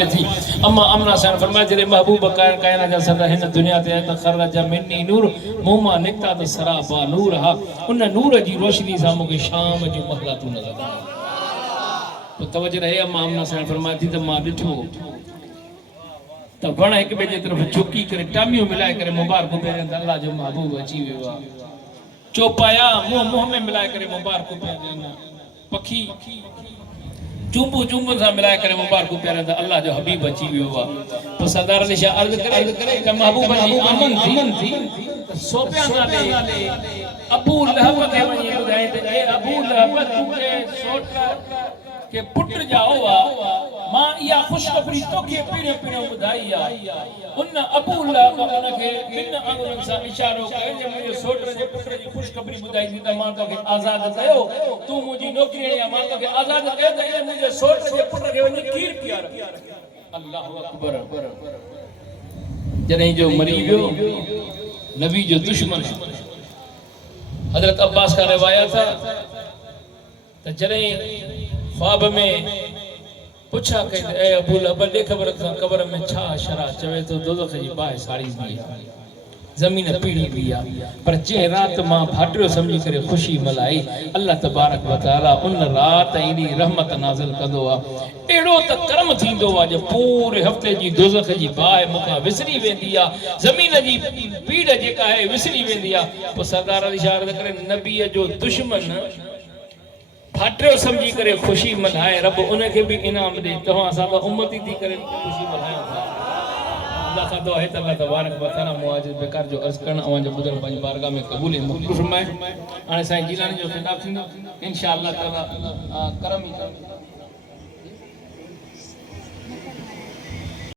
मिले थी। अम्मा अमना सन फरमाया जरे महबूब कायना जा सदा हिन दुनिया ते त खरजा मिन्नी नूर मुमा निकता त सराबा नूर हा उन नूर जी रोशनी सा मुके शाम जो महला तू नजर तो तवज्जो रहे। अम्मा अमना सन फरमाया थी त मां डिठो त वण एक बे जे तरफ झुकी करे टामियो मिलाए करे मुबारक पे अल्लाह जो महबूब अची वियो आ। चौपाया मुंह में मिलाए करे मुबारक पे पखी चुंबू चुंबू सा मिलाए करे मुबारक पे अल्लाह जो हबीब अची वियो आ। तो सरदार ने शाह अर्ज करे कि महबूब जी आमन थी सोपिया नाले अबू लहब के वणी बुधाए ते ए अबू लहब तू के सोट के पुट जाओ आ मां या खुशखबरी तो के पीने पीने बुधाई आ। उन अबू लहब उन के बिन आंगुरन सा इशारो करे जे मुझे सोट जे पुट जी खुशखबरी बुधाई थी त मां तो के आजाद कयो तू मुजी नौकरी या मां तो के आजाद कयो त ए मुझे सोट जे पुट के वणी कीर प्यार अल्लाहु अकबर। जने जो मरी वियो नबी जो दुश्मन हजरत अब्बास का रिवाया था तो जने ख्वाब में पूछा कि ए अबू लहब दे खबर कब्र में छा शरा चवे तो दोज़ख जी बाहि साड़ी भी जमीन पीड़ी भी आ पर जे रात मां फाटियो समझी करे खुशी मल्हाई अल्लाह तबारक व तआला उन रात एडी रहमत नाज़िल कंदो आ एड़ो त कर्म थींदो आ जो पूरे हफ्ते जी दोज़ख जी बाहि मुखा विसरी वेंदी आ जमीन जी पीड़ जेका है विसरी वेंदी आ। तो सरदार अली शाह करे नबी जो दुश्मन फाटियो समझी करे खुशी मल्हाए रब उनके भी इनाम दे तवा सा उम्मती थी करे खुशी मल्हाए अल्लाह का दुआ है त अल्लाह तबारक व तआला मुआजिज बेकार जो अर्ज करना अवां जो बुजुर्ग पंहिंजी बारगाह में क़बूल ऐं मक़बूल फरमाए। हाणे साईं जिलानी जो खिताब थींदो इंशाअल्लाह ताला करम ई